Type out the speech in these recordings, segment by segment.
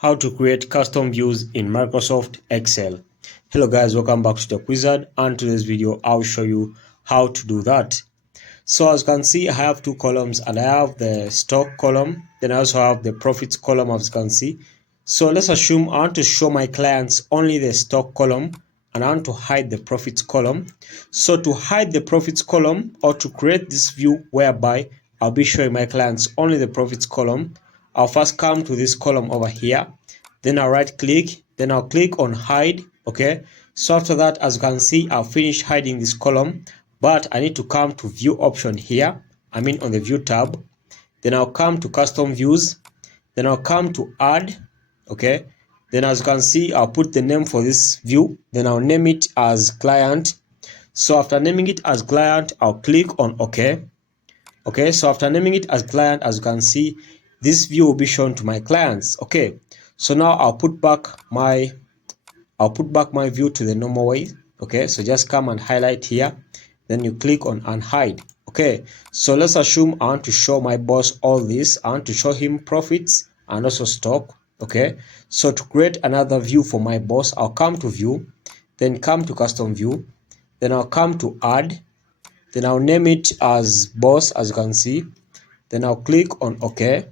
How to create custom views in Microsoft Excel. Hello guys, welcome back to Tech Wizard, and today's video I'll show you how to do that. So as you can see, I have two columns and I have the stock column, then I also have the profits column, as you can see. So let's assume I want to show my clients only the stock column and I want to hide the profits column. So to hide the profits column, or to create this view whereby I'll be showing my clients only the profits column, I'll first come to this column over here, then I'll right click, then I'll click on hide. Okay, so after that, as you can see, I'll finish hiding this column, but I need to come to view option here, I mean on the view tab, then I'll come to custom views, then I'll come to add. Okay, then as you can see, I'll put the name for this view, then I'll name it as client. So after naming it as client, I'll click on OK. Okay, so after naming it as client, as you can see, this view will be shown to my clients. Okay, so now I'll put back my view to the normal way. Okay, so just come and highlight here, then you click on unhide. Okay, so let's assume I want to show my boss all this. I want to show him profits and also stock. Okay, so to create another view for my boss, I'll come to view, then come to custom view, then I'll come to add, then I'll name it as boss, as you can see, then I'll click on OK.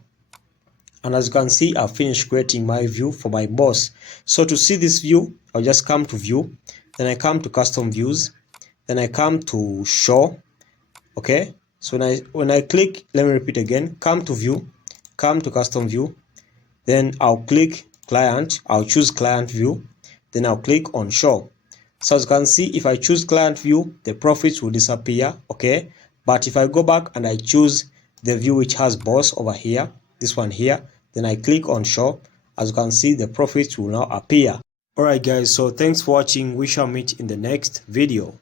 And as you can see, I've finished creating my view for my boss. So to see this view, I'll just come to view, then I come to custom views, then I come to show. Okay, so when I click, let me repeat again, come to view, come to custom view, then I'll click client, I'll choose client view, then I'll click on show. So as you can see, if I choose client view, the profits will disappear. Okay, but if I go back and I choose the view which has boss over here, this one here, then I click on show, as you can see, the profits will now appear. Alright guys, so thanks for watching. We shall meet in the next video.